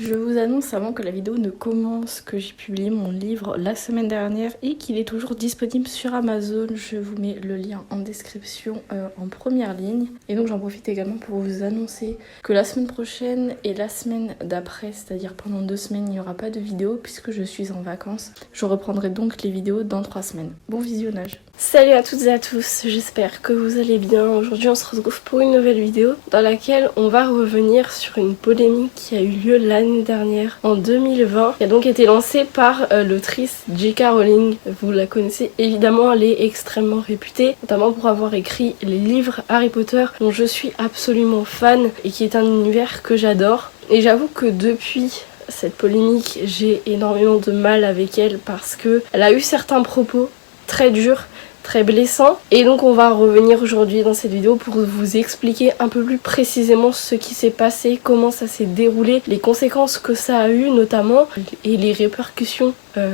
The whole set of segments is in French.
Je vous annonce avant que la vidéo ne commence que j'ai publié mon livre la semaine dernière et qu'il est toujours disponible sur Amazon. Je vous mets le lien en description en première ligne. Et donc j'en profite également pour vous annoncer que la semaine prochaine et la semaine d'après, c'est-à-dire pendant 2 semaines, il n'y aura pas de vidéo puisque je suis en vacances. Je reprendrai donc les vidéos dans 3 semaines. Bon visionnage. Salut à toutes et à tous, j'espère que vous allez bien. Aujourd'hui on se retrouve pour une nouvelle vidéo dans laquelle on va revenir sur une polémique qui a eu lieu l'année dernière, en 2020, qui a donc été lancée par l'autrice J.K. Rowling. Vous la connaissez évidemment, elle est extrêmement réputée, notamment pour avoir écrit les livres Harry Potter dont je suis absolument fan et qui est un univers que j'adore. Et j'avoue que depuis cette polémique, j'ai énormément de mal avec elle parce que elle a eu certains propos très durs, très blessant, et donc on va revenir aujourd'hui dans cette vidéo pour vous expliquer un peu plus précisément ce qui s'est passé, comment ça s'est déroulé, les conséquences que ça a eu notamment et les répercussions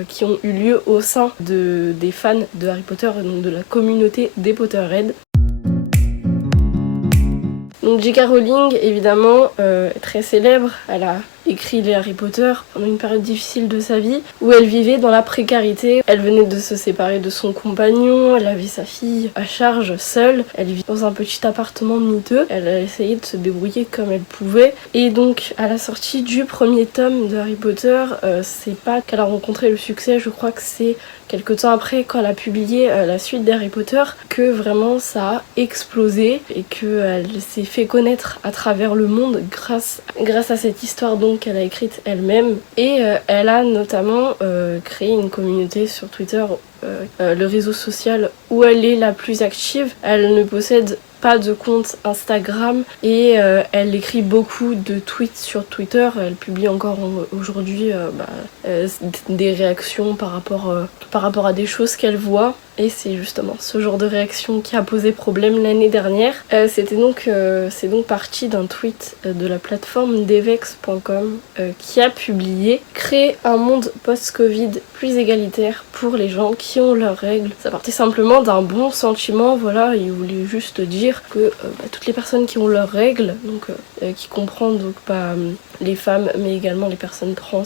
qui ont eu lieu au sein des fans de Harry Potter, donc de la communauté des Potterheads. Donc J.K. Rowling, évidemment, très célèbre, elle a écrit les Harry Potter pendant une période difficile de sa vie où elle vivait dans la précarité. Elle venait de se séparer de son compagnon, elle avait sa fille à charge seule, elle vit dans un petit appartement miteux, elle a essayé de se débrouiller comme elle pouvait. Et donc à la sortie du premier tome de Harry Potter, c'est pas qu'elle a rencontré le succès, je crois que c'est quelques temps après, quand elle a publié la suite d'Harry Potter, que vraiment ça a explosé et qu'elle s'est fait connaître à travers le monde grâce à cette histoire donc qu'elle a écrite elle-même. Et elle a notamment créé une communauté sur Twitter, le réseau social où elle est la plus active. Elle ne possède pas de compte Instagram et elle écrit beaucoup de tweets sur Twitter. Elle publie encore aujourd'hui des réactions par rapport à des choses qu'elle voit. Et c'est justement ce genre de réaction qui a posé problème l'année dernière. C'est donc parti d'un tweet de la plateforme devex.com qui a publié « Créer un monde post-Covid plus égalitaire pour les gens qui ont leurs règles ». Ça partait simplement d'un bon sentiment, voilà, il voulait juste dire que toutes les personnes qui ont leurs règles, donc qui comprennent donc les femmes mais également les personnes trans,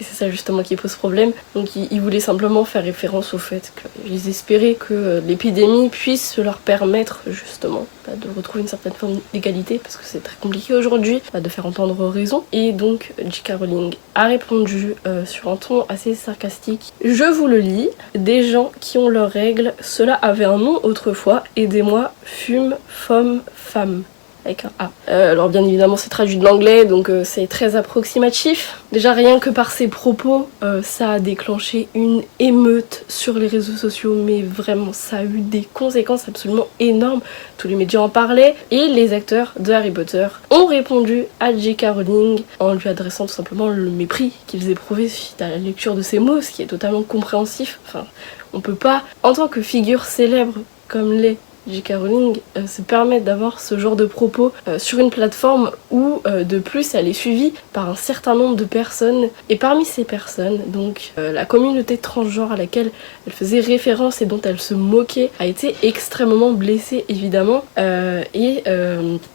et c'est ça justement qui pose problème. Donc ils voulaient simplement faire référence au fait qu'ils espéraient que l'épidémie puisse leur permettre justement de retrouver une certaine forme d'égalité, parce que c'est très compliqué aujourd'hui de faire entendre raison. Et donc J.K. Rowling a répondu sur un ton assez sarcastique. Je vous le lis. Des gens qui ont leurs règles, cela avait un nom autrefois, aidez-moi, fume, femme, femme. Avec un A. Alors bien évidemment c'est traduit de l'anglais, donc c'est très approximatif. Déjà rien que par ses propos, ça a déclenché une émeute sur les réseaux sociaux, mais vraiment ça a eu des conséquences absolument énormes. Tous les médias en parlaient et les acteurs de Harry Potter ont répondu à J.K. Rowling en lui adressant tout simplement le mépris qu'ils éprouvaient suite à la lecture de ces mots, ce qui est totalement compréhensif. Enfin, on peut pas, en tant que figure célèbre comme l'est J.K. Rowling, se permettre d'avoir ce genre de propos sur une plateforme où de plus elle est suivie par un certain nombre de personnes, et parmi ces personnes donc la communauté transgenre à laquelle elle faisait référence et dont elle se moquait a été extrêmement blessée évidemment, et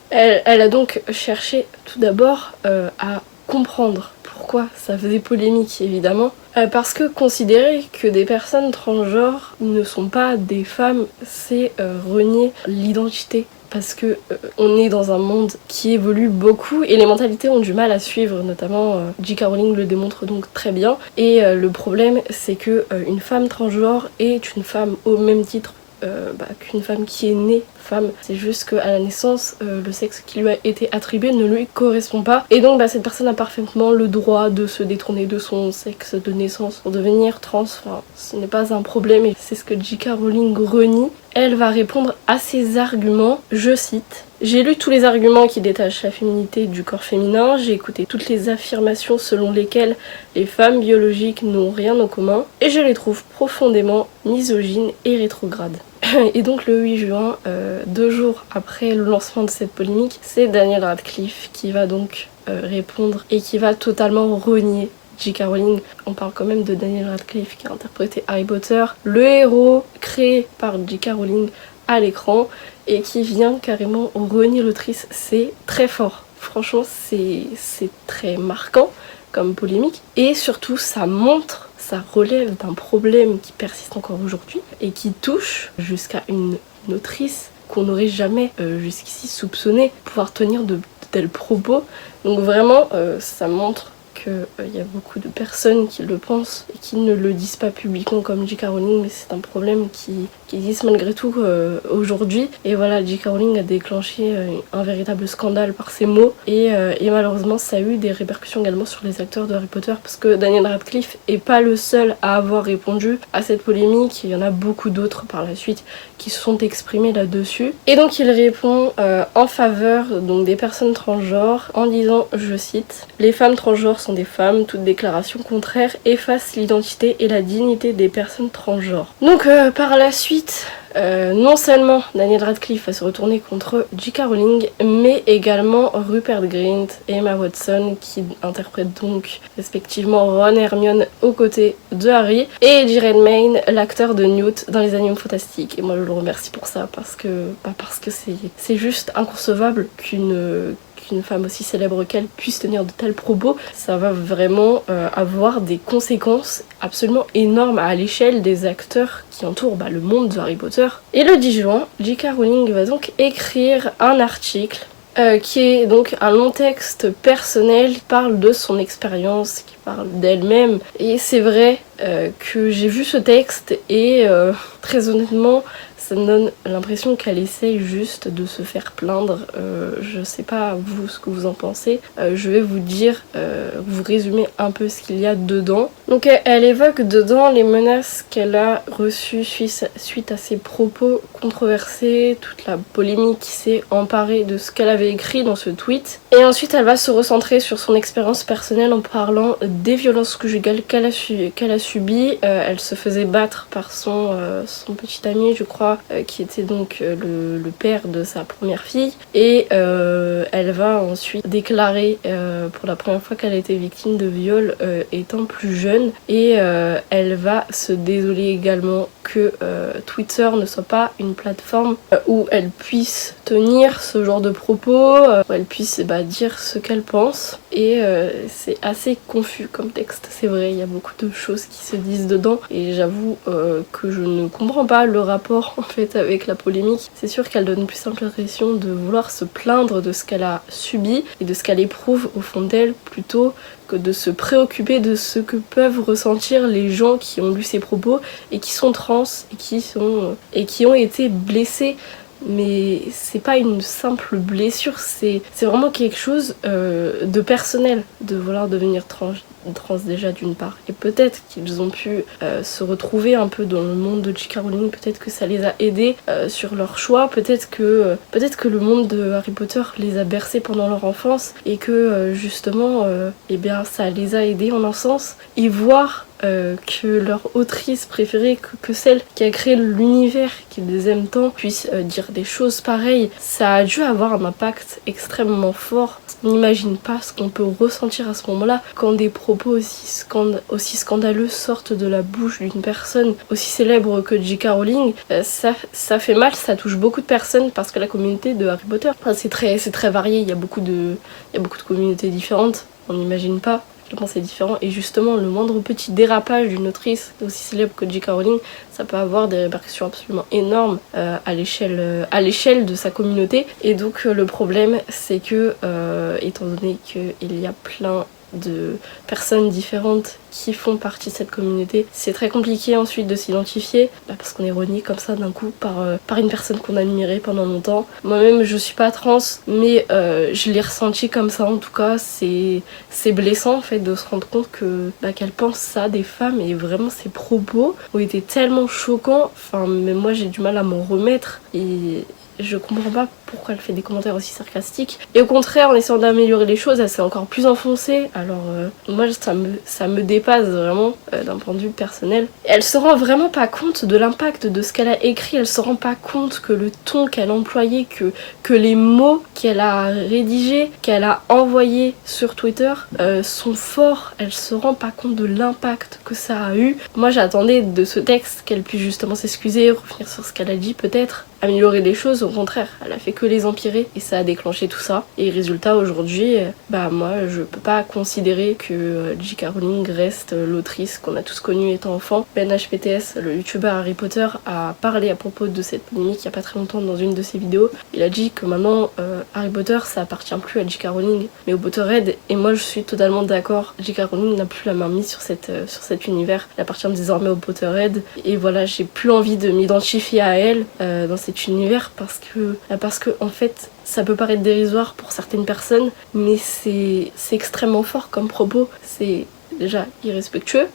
elle a donc cherché tout d'abord à comprendre pourquoi ça faisait polémique évidemment. Parce que considérer que des personnes transgenres ne sont pas des femmes, c'est renier l'identité. Parce que on est dans un monde qui évolue beaucoup et les mentalités ont du mal à suivre, notamment J.K. Rowling le démontre donc très bien. Et le problème c'est que une femme transgenre est une femme au même titre qu'une femme qui est née femme. C'est juste qu'à la naissance, le sexe qui lui a été attribué ne lui correspond pas. Et donc cette personne a parfaitement le droit de se détourner de son sexe de naissance pour devenir trans. Enfin, ce n'est pas un problème et c'est ce que J.K. Rowling renie. Elle va répondre à ces arguments, je cite: « J'ai lu tous les arguments qui détachent la féminité du corps féminin, j'ai écouté toutes les affirmations selon lesquelles les femmes biologiques n'ont rien en commun, et je les trouve profondément misogynes et rétrogrades. » Et donc le 8 juin, 2 jours après le lancement de cette polémique, c'est Daniel Radcliffe qui va donc répondre et qui va totalement renier J.K. Rowling. On parle quand même de Daniel Radcliffe qui a interprété Harry Potter, le héros créé par J.K. Rowling à l'écran, et qui vient carrément renier l'autrice. C'est très fort. franchement c'est très marquant comme polémique, et surtout ça relève d'un problème qui persiste encore aujourd'hui et qui touche jusqu'à une autrice qu'on n'aurait jamais jusqu'ici soupçonné pouvoir tenir de tels propos. Donc vraiment ça montre qu'il y a beaucoup de personnes qui le pensent et qui ne le disent pas publiquement comme J.K. Rowling, mais c'est un problème qui existe malgré tout aujourd'hui. Et voilà, J.K. Rowling a déclenché un véritable scandale par ses mots, et malheureusement ça a eu des répercussions également sur les acteurs de Harry Potter, parce que Daniel Radcliffe est pas le seul à avoir répondu à cette polémique, il y en a beaucoup d'autres par la suite qui se sont exprimés là-dessus. Et donc il répond en faveur donc des personnes transgenres en disant, je cite, « Les femmes transgenres sont des femmes, toute déclaration contraire efface l'identité et la dignité des personnes transgenres. » Donc par la suite, non seulement Daniel Radcliffe va se retourner contre J.K. Rowling, mais également Rupert Grint et Emma Watson, qui interprètent donc respectivement Ron et Hermione aux côtés de Harry, et Eddie Redmayne, l'acteur de Newt dans Les Animaux Fantastiques. Et moi je le remercie pour ça, parce que c'est juste inconcevable qu'une femme aussi célèbre qu'elle puisse tenir de tels propos. Ça va vraiment avoir des conséquences absolument énormes à l'échelle des acteurs qui entourent le monde de Harry Potter. Et le 10 juin, J.K. Rowling va donc écrire un article qui est donc un long texte personnel qui parle de son expérience, qui parle d'elle-même. Et c'est vrai que j'ai vu ce texte et très honnêtement, ça me donne l'impression qu'elle essaye juste de se faire plaindre. Je sais pas vous ce que vous en pensez. Je vais vous dire, vous résumer un peu ce qu'il y a dedans. Donc elle évoque dedans les menaces qu'elle a reçues suite à ses propos controversés, toute la polémique qui s'est emparée de ce qu'elle avait écrit dans ce tweet. Et ensuite elle va se recentrer sur son expérience personnelle en parlant des violences conjugales qu'elle a subies. Elle se faisait battre par son petit ami, je crois, qui était donc le père de sa première fille, et elle va ensuite déclarer pour la première fois qu'elle a été victime de viol étant plus jeune, et elle va se désoler également que Twitter ne soit pas une plateforme où elle puisse tenir ce genre de propos, où elle puisse dire ce qu'elle pense. Et c'est assez confus comme texte, c'est vrai, il y a beaucoup de choses qui se disent dedans, et j'avoue que je ne comprends pas le rapport en fait avec la polémique. C'est sûr qu'elle donne plus l'impression de vouloir se plaindre de ce qu'elle a subi et de ce qu'elle éprouve au fond d'elle, plutôt que de se préoccuper de ce que peuvent ressentir les gens qui ont lu ses propos et qui sont trans et qui ont été blessés. Mais c'est pas une simple blessure, c'est vraiment quelque chose de personnel, de vouloir devenir trans déjà d'une part. Et peut-être qu'ils ont pu se retrouver un peu dans le monde de J.K. Rowling, peut-être que ça les a aidés sur leur choix, peut-être que le monde de Harry Potter les a bercés pendant leur enfance, et que justement ça les a aidés en un sens, et voir que leur autrice préférée, que celle qui a créé l'univers qu'ils aiment tant, puisse dire des choses pareilles, ça a dû avoir un impact extrêmement fort. On n'imagine pas ce qu'on peut ressentir à ce moment-là quand des propos aussi scandaleux sortent de la bouche d'une personne aussi célèbre que J.K. Rowling. Ça fait mal, ça touche beaucoup de personnes, parce que la communauté de Harry Potter, c'est très varié, il y a beaucoup de communautés différentes, on n'imagine pas. Je pense que c'est différent, et justement le moindre petit dérapage d'une autrice aussi célèbre que J.K. Rowling, ça peut avoir des répercussions absolument énormes à l'échelle de sa communauté. Et donc le problème, c'est que étant donné qu'il y a plein de personnes différentes qui font partie de cette communauté, c'est très compliqué ensuite de s'identifier, parce qu'on est renié comme ça d'un coup par une personne qu'on a admirée pendant longtemps. Moi-même je suis pas trans, mais je l'ai ressenti comme ça. En tout cas c'est blessant en fait de se rendre compte que qu'elle pense ça des femmes, et vraiment ses propos ont été tellement choquants. Enfin, même moi j'ai du mal à m'en remettre, et je comprends pas pourquoi elle fait des commentaires aussi sarcastiques. Et au contraire, en essayant d'améliorer les choses, elle s'est encore plus enfoncée. Alors moi ça me dépasse vraiment d'un point de vue personnel. Elle se rend vraiment pas compte de l'impact de ce qu'elle a écrit, elle se rend pas compte que le ton qu'elle employait, que les mots qu'elle a rédigés, qu'elle a envoyés sur Twitter sont forts. Elle se rend pas compte de l'impact que ça a eu. Moi j'attendais de ce texte qu'elle puisse justement s'excuser, revenir sur ce qu'elle a dit peut-être, amélioré les choses, au contraire, elle a fait que les empirer et ça a déclenché tout ça. Et résultat, aujourd'hui, moi je peux pas considérer que J.K. Rowling reste l'autrice qu'on a tous connue étant enfant. Ben HPTS, le youtubeur Harry Potter, a parlé à propos de cette polémique il y a pas très longtemps dans une de ses vidéos. Il a dit que maintenant Harry Potter ça appartient plus à J.K. Rowling mais au Potterhead, et moi je suis totalement d'accord. J.K. Rowling n'a plus la main mise sur cet univers, elle appartient désormais au Potterhead et voilà, j'ai plus envie de m'identifier à elle dans cet univers parce que en fait ça peut paraître dérisoire pour certaines personnes mais c'est extrêmement fort comme propos, c'est déjà irrespectueux